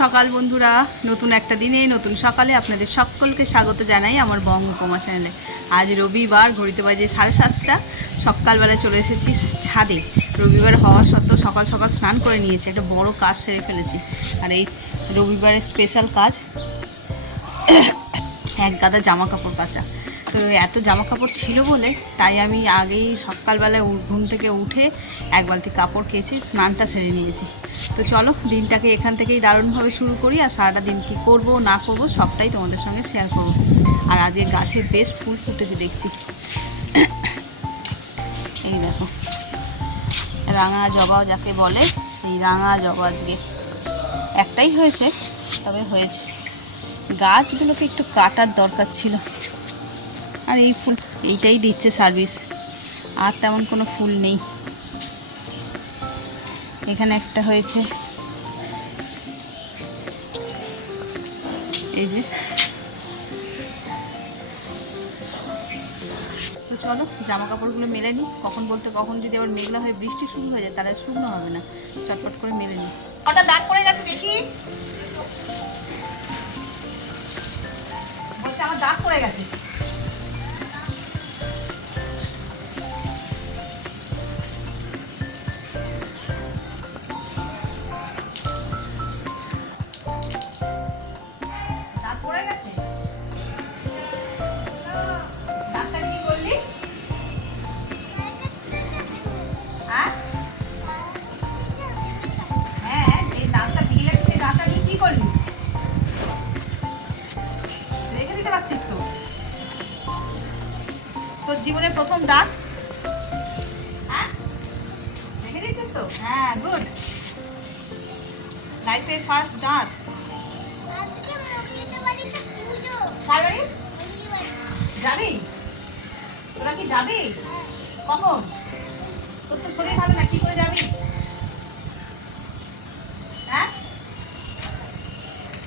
সকাল বন্ধুরা, নতুন একটা দিনে নতুন সকালে আপনাদের সকলকে স্বাগত জানাই আমার বং উপমা চ্যানেলে। আজ রবিবার, ঘড়িতে বাজে 7:30। সকালবেলা চলে এসেছি ছাদে। রবিবার হওয়া সত্ত্বেও সকাল সকাল স্নান করে নিয়েছি, একটা বড় কাজ সেরে ফেলেছি। আর এই রবিবারের স্পেশাল কাজ এক গাদা জামা কাপড় কাচা। তো এত জামা কাপড় ছিল বলে তাই আমি আগেই সকালবেলায় ঘুম থেকে উঠে এক বালতি কাপড় কেচে স্নানটা সেরে নিয়েছি। তো চলো দিনটাকে এখান থেকেই দারুণভাবে শুরু করি, আর সারাটা দিন কী করব না করব সবটাই তোমাদের সঙ্গে শেয়ার করব। আর আজকে গাছে বেশ ফুল ফুটেছে দেখছি, এই দেখো রাঙা জবাও যাকে বলে, সেই রাঙা জবা আজকে একটাই হয়েছে, তবে হয়েছে। গাছগুলোকে একটু কাটার দরকার ছিল, আর এই ফুল এইটাই দিচ্ছে সার্ভিস, আর তেমন কোনো ফুল নেই। এখানে একটা হয়েছে, এই যে। তো চলো জামা কাপড়গুলো মেলে নিই, কখন বলতে কখন যদি আবার মেঘলা হয়ে বৃষ্টি শুরু হয়ে যায় তাহলে শুকনো হবে না, চটপট করে মেলে নিই। কটা দাগ পড়ে গেছে দেখি, বলছে আমার দাগ পড়ে গেছে। তোর জীবনের প্রথম দাঁত, হ্যাঁ রেখে দিতেছ তো? হ্যাঁ, গুড। লাইফের ফার্স্ট দাঁত। যাবি? তোরা কি যাবি? কখন? তোর তো শরীর ভালো না, কি করে যাবি? হ্যাঁ,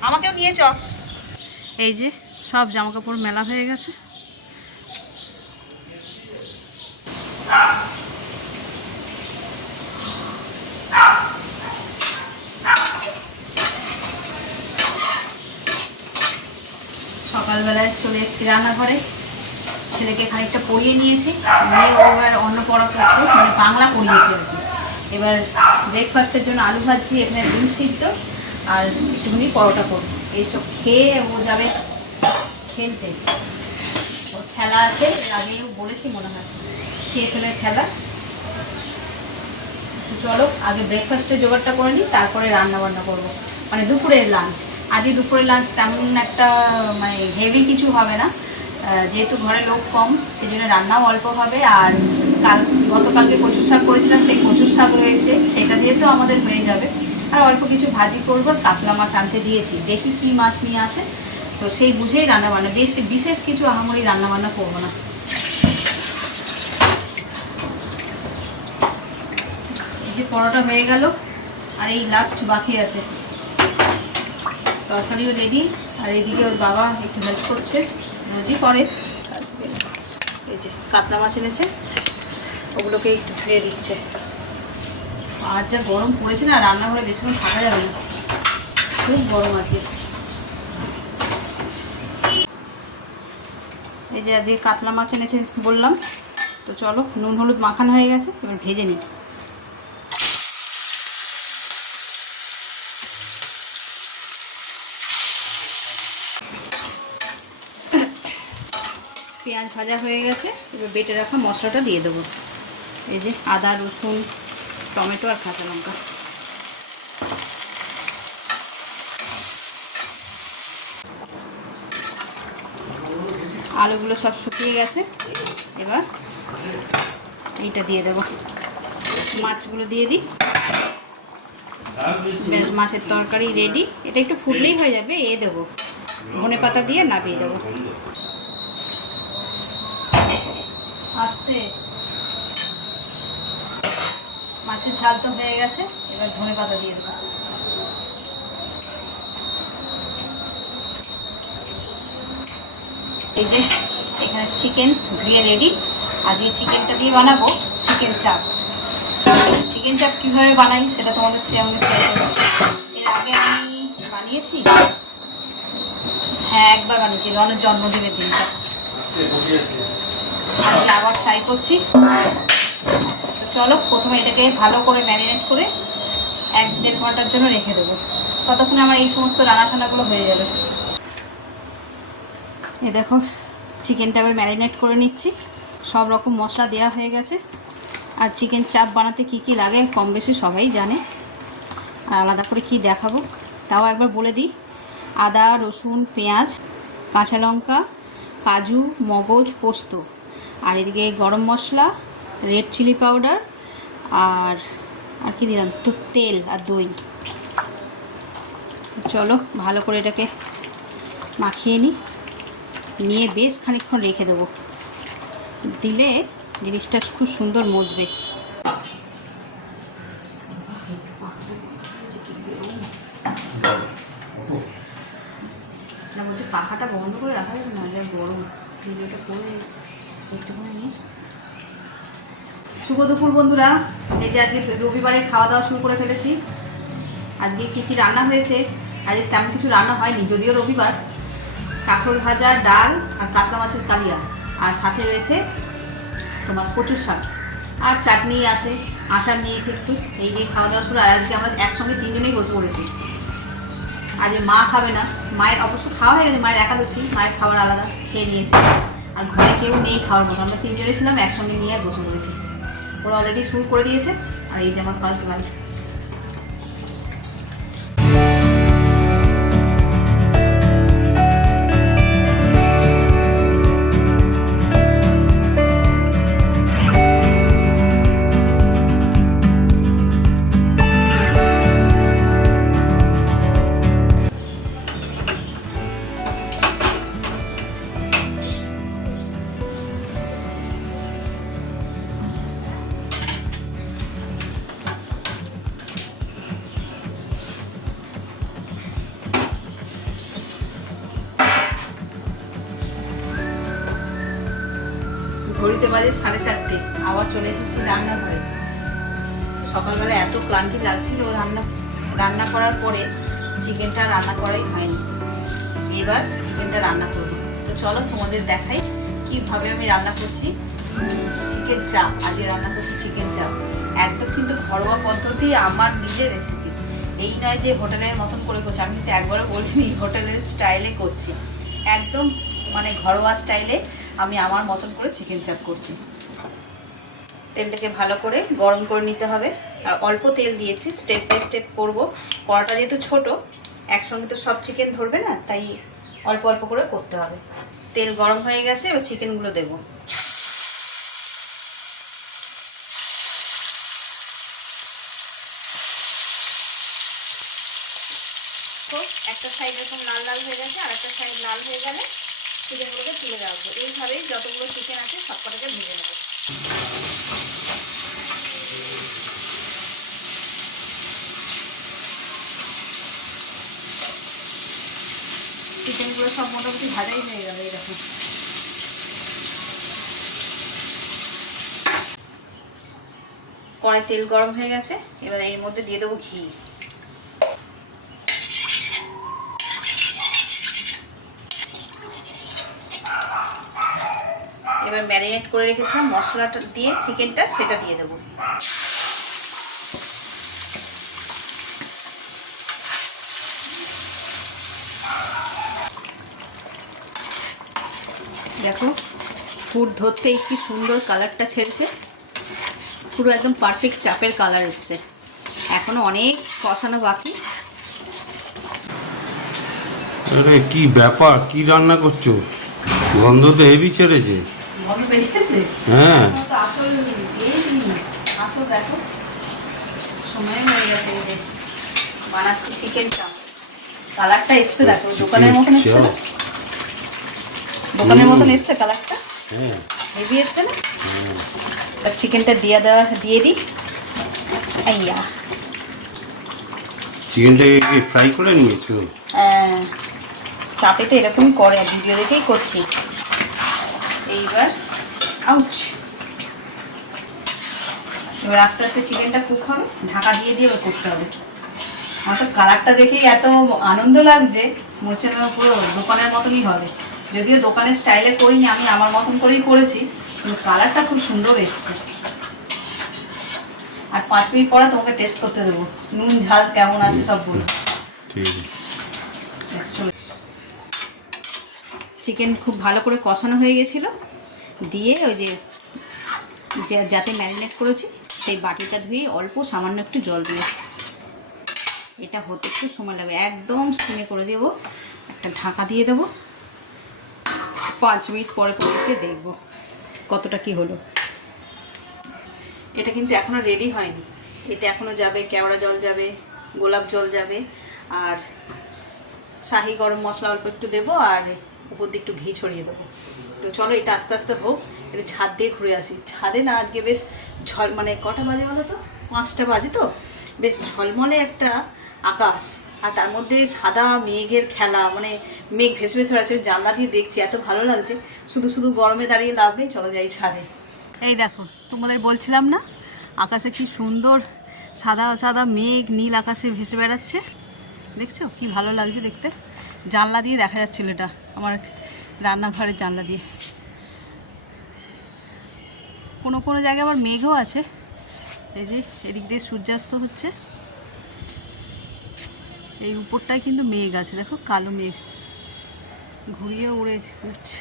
আমাকেও নিয়ে চ। এই যে সব জামা কাপড় মেলা হয়ে গেছে। সকালবেলায় চলে এসেছি রান্নাঘরে, ছেলেকে খানিকটা পড়িয়ে নিয়েছি, নিয়ে ও এবার অন্য পড়া করছে, মানে বাংলা পড়িয়েছি আর কি। এবার ব্রেকফাস্টের জন্য আলু ভাজছি, এখানে ডিম সিদ্ধ আর একটুখানি পরোটা করবো। এইসব খেয়ে ও যাবে খেলতে, ওর খেলা আছে, এর আগেও বলেছি মনে হয়, সিএফএলের খেলা। চলো আগে ব্রেকফাস্টের জোগাড়টা করে নিই, তারপরে রান্না বান্না করবো, মানে দুপুরের লাঞ্চ। আজকে দুপুরের লাঞ্চ তেমন একটা মানে হেভি কিছু হবে না, যেহেতু ঘরে লোক কম সেই জন্য রান্নাও অল্প হবে। আর গতকালকে কচুর শাক করেছিলাম, সেই কচুর শাক রয়েছে, সেটা দিয়ে তো আমাদের হয়ে যাবে। আর অল্প কিছু ভাজি করবো, কাতলা মাছ আনতে দিয়েছি, দেখি কি মাছ নিয়ে আসে, তো সেই বুঝেই রান্নাবান্না, বেশি বিশেষ কিছু আহামরি রান্নাবান্না করবো না। এই যে পরোটা হয়ে গেল, আর এই লাস্ট বাকি আছে, তরকারিও রেডি। আর এদিকে ওর বাবা একটু হেল্প করছে, রোজই করে। এই যে কাতলা মাছ এনেছে, ওগুলোকে একটু ধুয়ে দিচ্ছে। আর যা গরম পড়েছে না, রান্নাঘরে বেশিক্ষণ থাকা যাবে না, খুব গরম আছে। এই যে আজকে কাতলা মাছ এনেছে বললাম, তো চলো নুন হলুদ মাখানো হয়ে গেছে, এবার ভেজে নিই। পেঁয়াজ ভাজা হয়ে গেছে, এবার বেটে রাখা মশলাটা দিয়ে দেবো। এই যে আদা রসুন টমেটো আর কাঁচা লঙ্কা। আলুগুলো সব শুকিয়ে গেছে, এবার এইটা দিয়ে দেবো, মাছগুলো দিয়ে দিই। বেশ, মাছের তরকারি রেডি। এটা একটু ফুটলেই হয়ে যাবে, দেবো ধনে পাতা দিয়ে নামিয়ে দেবো। আস্তে, মাছের ঝাল তো হয়ে গেছে, এবার ধনে পাতা দিয়ে দেবো। এই যে এখানে চিকেন ধুয়ে রেডি, আজকে চিকেনটা দিয়ে বানাবো চিকেন চাপ। চিকেন চাপ কীভাবে বানাই সেটা তোমাদের সঙ্গে শেয়ার করবো। এর আগে আমি বানিয়েছি? হ্যাঁ, একবার বানিয়েছি রনের জন্মদিনের দিনটা। আমি আবার ট্রাই করছি। তো চলো, প্রথমে এটাকে ভালো করে ম্যারিনেট করে 1-1.5 ঘন্টার জন্য রেখে দেবো। ততক্ষণে আমার এই সমস্ত রান্নাটানাগুলো হয়ে যাবে। এই দেখো, চিকেনটা আবার ম্যারিনেট করে নিচ্ছি। সব রকম মশলা দেওয়া হয়ে গেছে। আর চিকেন চাপ বানাতে কি কি লাগে কম বেশি সবাই জানে, আর আলাদা করে কি দেখাবো তাও একবার বলে দিই। আদা, রসুন, পেঁয়াজ, কাঁচা লঙ্কা, কাজু, মগজ, পোস্ত, আর এদিকে গরম মশলা, রেড চিলি পাউডার, আর আর কি দিলাম তো, তেল আর দই। চলো ভালো করে এটাকে মাখিয়ে নিয়ে বেশ খানিকক্ষণ রেখে দেবো। দিলে জিনিসটা খুব সুন্দর মজবে। পাখাটা বন্ধ করে রাখা যাবে না, যা গরম। ভিডিওটা করে একটুখানি নিয়ে। শুভ দুপুর বন্ধুরা, এই যে আজকে রবিবারে খাওয়া দাওয়া শুরু করে ফেলেছি। আজকে কী কী রান্না হয়েছে? আজকে তেমন কিছু রান্না হয়নি, যদিও রবিবার। কাঁকরোল ভাজা, ডাল আর কাতলা মাছের কালিয়া, আর সাথে রয়েছে তোমার কচুর শাক, আর চাটনি আছে, আচার নিয়েছি একটু। এই দিয়ে খাওয়া দাওয়া শুরু। আর আজকে আমরা একসঙ্গে 3 জনেই বসে পড়েছি। আজকে মা খাবে না, মায়ের অবশ্য খাওয়া হয়ে গেছে, মায়ের একাদশী, মায়ের খাবার আলাদা খেয়ে নিয়েছে। আর ঘরে কেউ নেই খাওয়ার মতো, আমরা 3 জনে ছিলাম, একসঙ্গে নিয়ে আর বসে পড়েছি। ওরা অলরেডি শুরু করে দিয়েছে। আর এই যে আমার ফার্স্ট ভাই। ঘড়িতে বাজে 4:30, আবার চলে এসেছি রান্নাঘরে। সকালবেলা এত ক্লান্তি লাগছিল রান্না করার পরে, চিকেনটা রান্না করাই হয়নি। এবার চিকেনটা রান্না করব। তো চলো তোমাদের দেখাই কিভাবে আমি রান্না করছি চিকেন চাপ। আজকে রান্না করছি চিকেন চাপ, একদম কিন্তু ঘরোয়া পদ্ধতি, আমার নিজের রেসিপি। এই নয় যে হোটেলের মতন করে করছি, আমি কিন্তু একবারও বলিনি হোটেলের স্টাইলে করছি। একদম মানে ঘরোয়া স্টাইলে আমি আমার মতন করে চিকেন চাপ করছি। তেলটাকে ভালো করে গরম করে নিতে হবে, আর অল্প তেল দিয়েছি, স্টেপ বাই স্টেপ করবো। কড়াটা যেহেতু ছোট, একসঙ্গে তো সব চিকেন ধরবে না, তাই অল্প অল্প করে করতে হবে। তেল গরম হয়ে গেছে, এবার চিকেনগুলো দেবো। তো একটা সাইড এরকম লাল লাল হয়ে গেছে, আর একটা সাইড লাল হয়ে গেলে চিকেনগুলোকে তুলে দেওয়া হবে। এইভাবেই যতগুলো চিকেন আছে সব কটাকে ভেজে নেবো। চিকেনগুলো সব মোটামুটি ভাজাই হয়ে গেল। এরকম কড়াই তেল গরম হয়ে গেছে, এবার এর মধ্যে দিয়ে দেবো ঘি। এবার ম্যারিনেট করে রেখেছিলাম মশলাটা দিয়ে চিকেনটা, সেটা দিয়ে দেবো। দেখো ফুট ধরতেই কি সুন্দর কালারটা ছেড়েছে, পুরো একদম পারফেক্ট চাপের কালার এসছে। এখনো অনেক কষানো বাকি। আরে কি ব্যাপার, কি রান্না করছো? গন্ধ তো হেভি ছেড়েছে। গন্ধ বেরিয়েছে? হ্যাঁ, আসল দেখো সময় হয়ে গেছে। এই যে বানাচ্ছি চিকেন চাপ, কালারটা এসছে দেখো, দোকানের মতন এসছে না? দোকানের মতন এসছে কালারটা, হ্যাঁ হেভি এসছে না? এবার চিকেনটা দিয়ে দিই। আইয়া, চিকেনটাকে কি ফ্রাই করে নিয়েছো? হ্যাঁ, চাপে তো এরকমই করে, ভিডিও দেখেই করছি। এইবার আউচ, এবার আস্তে আস্তে চিকেনটা কুক হবে, ঢাকা দিয়ে দিয়ে করতে হবে। আমার তো কালারটা দেখেই এত আনন্দ লাগছে, মনে হচ্ছে না পুরো দোকানের মতনই হবে। যদিও দোকানের স্টাইলে করিনি, আমি আমার মতন করেই করেছি, কিন্তু কালারটা খুব সুন্দর এসছে। আর 5 মিনিট পরে তোমাকে টেস্ট করতে দেবো, নুন ঝাল কেমন আছে সব বলবো। ঠিক আছে। চিকেন খুব ভালো করে কষানো হয়ে গেছিলো, দিয়ে ওই যে যাতে ম্যারিনেট করেছি সেই বাটিটা ধুয়ে অল্প সামান্য একটু জল দিয়েছি। এটা হতে একটু সময় লাগবে, একদম সিমে করে দেবো, একটা ঢাকা দিয়ে দেবো। 5 মিনিট পরে এসে দেখবো কতটা কি হলো। এটা কিন্তু এখনও রেডি হয়নি, এতে এখনও যাবে কেওড়া জল যাবে, গোলাপ জল যাবে, আর শাহি গরম মশলা অল্প একটু দেবো, আর উপর দিয়ে একটু ঘি ছড়িয়ে দেবো। তো চলো এটা আস্তে আস্তে হোক, একটু ছাদ দিয়ে ঘুরে আসি। ছাদে না আজকে বেশ মানে কটা বাজে বলো তো, 5টা বাজে, তো বেশ ঝলমলে একটা আকাশ, আর তার মধ্যে সাদা মেঘের খেলা, মানে মেঘ ভেসে ভেসে আছে, জানলা দিয়ে দেখছি, এত ভালো লাগছে। শুধু শুধু গরমে দাঁড়িয়ে লাভ নেই, চলো যাই ছাদে। এই দেখো, তোমাদের বলছিলাম না আকাশে কি সুন্দর সাদা সাদা মেঘ নীল আকাশে ভেসে বেড়াচ্ছে, দেখছো কি ভালো লাগছে দেখতে। জানলা দিয়ে দেখা যাচ্ছিল, এটা আমার রান্নাঘরের জানলা দিয়ে। কোনো কোনো জায়গায় আবার মেঘও আছে, এই যে এদিক দিয়ে সূর্যাস্ত হচ্ছে, এই উপরটায় কিন্তু মেঘ আছে, দেখো কালো মেঘ ঘুরিয়ে উঠছে।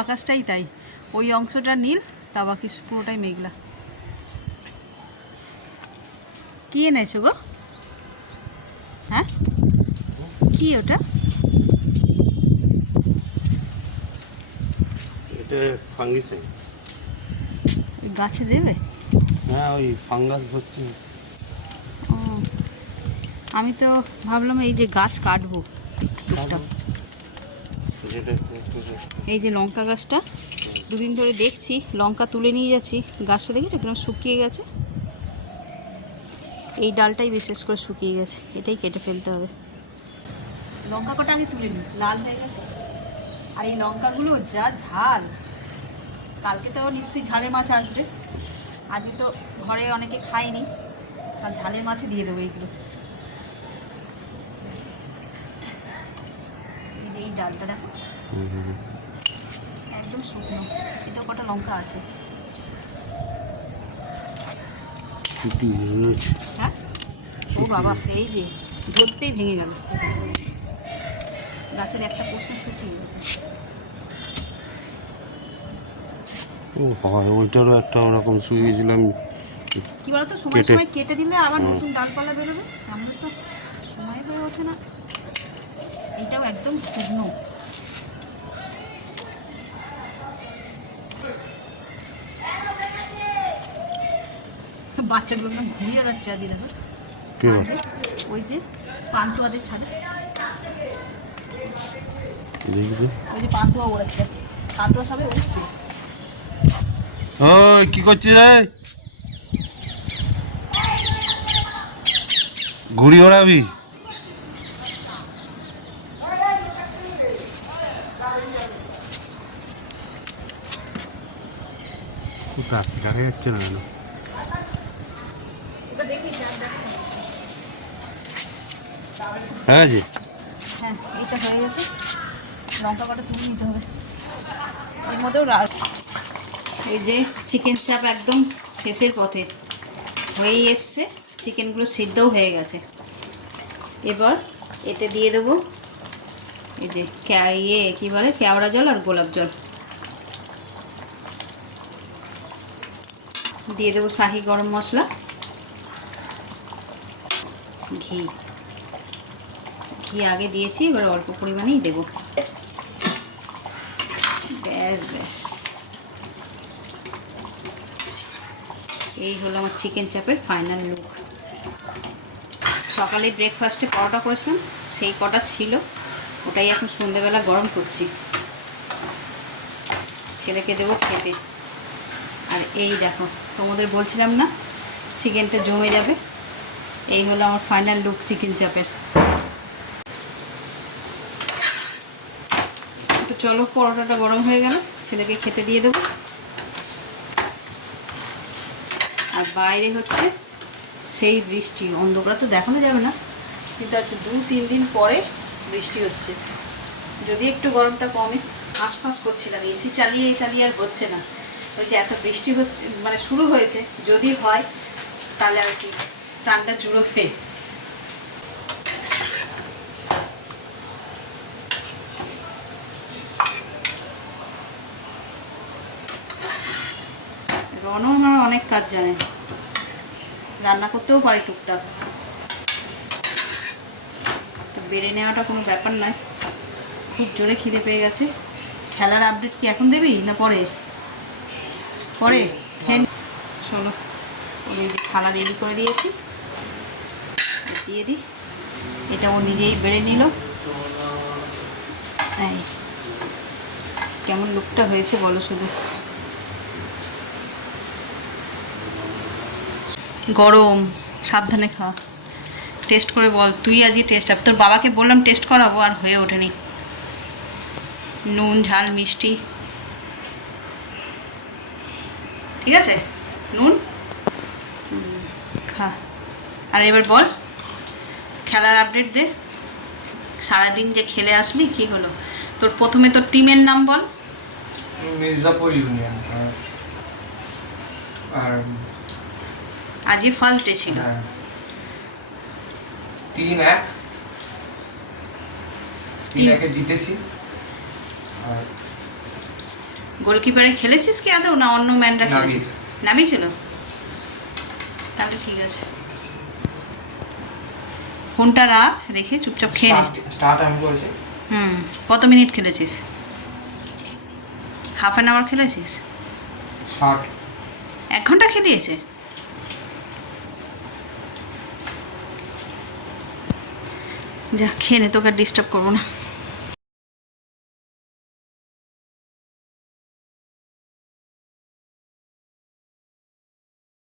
আকাশটাই তাই, ওই অংশটা নীল, তা বাকি পুরোটাই মেঘলা। কি এনেছো গো? হ্যাঁ, কি ওটা? এটা ফাঙ্গিসাইড। গাছে দেবে? হ্যাঁ, ওই ফাঙ্গাস হচ্ছে। ও, আমি তো ভাবলাম এই যে গাছ কাটবো টুকটাক। এই যে লঙ্কা গাছটা, দুদিন ধরে দেখছি লঙ্কা তুলে নিয়ে যাচ্ছি, গাছটা দেখেছো কিরকম শুকিয়ে গেছে, এই ডালটাই বিশেষ করে শুকিয়ে গেছে, এটাই কেটে ফেলতে হবে। লঙ্কা কটা আগে তুলে নিই, লাল হয়ে গেছে। আর এই লঙ্কাগুলো যা ঝাল, কালকে তো নিশ্চয়ই ঝালের মাছ আসবে, আজকে তো ঘরে অনেকে খায়নি, আর ঝালের মাছে দিয়ে দেবো এইগুলো। এই ডালটা দেখো একদম শুকনো, এতেও কটা লঙ্কা আছে। হ্যাঁ, ও বাবা, এই যে ধরতেই ভেঙে গেল, গাছের একটা পোর্শন শুকিয়ে গেছে। ও হয়, ওইটারও একটা ওরকম শুয়েছিলাম। কি বলতো, সময় সময় কেটে দিলে আবার নতুন ডালপালা বেরোবে, আমাদের তো সময় হয়ে ওঠে না। এইটাও একদম শুকনো। বাচ্চাগুলো না ঘুরিয়ে বেড়াচ্ছে, আদি দেখো ওই যে পান্তুয়াদের ছাদে, ওই যে পান্তুয়া ওড়াচ্ছে, পান্তুয়া সবে উঠছে। ওই কি করছিস রে? ঘুড়ি ওড়াবি? কোথা দেখা যাচ্ছে না কেন? হ্যাঁ জি, হ্যাঁ এইটা হয়ে গেছে, লঙ্কা কাটা তুলে নিতে হবে। এর মধ্যেও এই যে চিকেন চাপ একদম শেষের পথে হয়েই এসছে, চিকেনগুলো সিদ্ধও হয়ে গেছে। এবার এতে দিয়ে দেবো এই যে কী বলে, কেওড়া জল আর গোলাপ জল দিয়ে দেবো, শাহি গরম মশলা, ঘি আগে দিয়েছি, এবার অল্প পরিমাণেই দেবো। ব্যাস ব্যাস, এই হলো আমার চিকেন চাপের ফাইনাল লুক। সকালে ব্রেকফাস্টে পরোটা করেছিলাম, সেই কটা ছিল, ওটাই এখন সন্ধ্যেবেলা গরম করছি, ছেলেকে দেবো খেতে। আর এই দেখো, তোমাদের বলছিলাম না চিকেনটা জমে যাবে, এই হলো আমার ফাইনাল লুক চিকেন চাপের। তো চলো, পরোটাটা গরম হয়ে গেল, ছেলেকে খেতে দিয়ে দেবো। আর বাইরে হচ্ছে সেই বৃষ্টি, অন্ধকার তো দেখানো যাবে না, কিন্তু আচ্ছা 2-3 দিন পরে বৃষ্টি হচ্ছে। যদি একটু গরমটা কমে, হাঁসফাঁস করছিলাম, এসি চালিয়ে চালিয়ে আর হচ্ছে না। ওই যে এত বৃষ্টি হচ্ছে, মানে শুরু হয়েছে, যদি হয় তাহলে আর কি প্রাণটা জুড়োবে। রনও আমার অনেক কাজ জানে, রান্না করতেও পারে টুকটাক, বেড়ে নেওয়াটা কোনো ব্যাপার নয়। খুব জোরে খিদে পেয়ে গেছে। খেলার আপডেট কি এখন দেবি না পরে? পরে খেয়ে শোনো, থালা রেডি করে দিয়েছি, দিয়ে দিই। এটা ও নিজেই বেড়ে নিল। এই কেমন লুকটা হয়েছে বলো শুধু। গরম, সাবধানে খা, টেস্ট করে বল। তুই আজকে টেস্ট, তোর বাবাকে বললাম টেস্ট করাবো, আর হয়ে ওঠেনি। নুন, ঝাল, মিষ্টি ঠিক আছে? নুন খা। আর এবার বল, খেলার আপডেট দে। সারাদিন যে খেলে আসলি, কি হলো তোর? প্রথমে তোর টিমের নাম বল। মির্জাপুর ইউনিয়ন। আর আজই ফার্স্ট ডে ছিল। হ্যাঁ, 3-1 জিতেছি। আর গোলকিপারে খেলেছিস কি আদৌ, না অন্য ম্যানরা খেলেছিস? নামিয়েছিল, তাহলে ঠিক আছে। ফোনটা রাখ, রেখে চুপচাপ খেয়ে নে। স্টার্ট আমি করেছি। কত মিনিট খেলেছিস? হাফ অ্যান আওয়ার খেলেছিস? 60। 1 ঘন্টা খেলিয়েছে? যা খেয়ে নে, তোকে ডিস্টার্ব করবো না।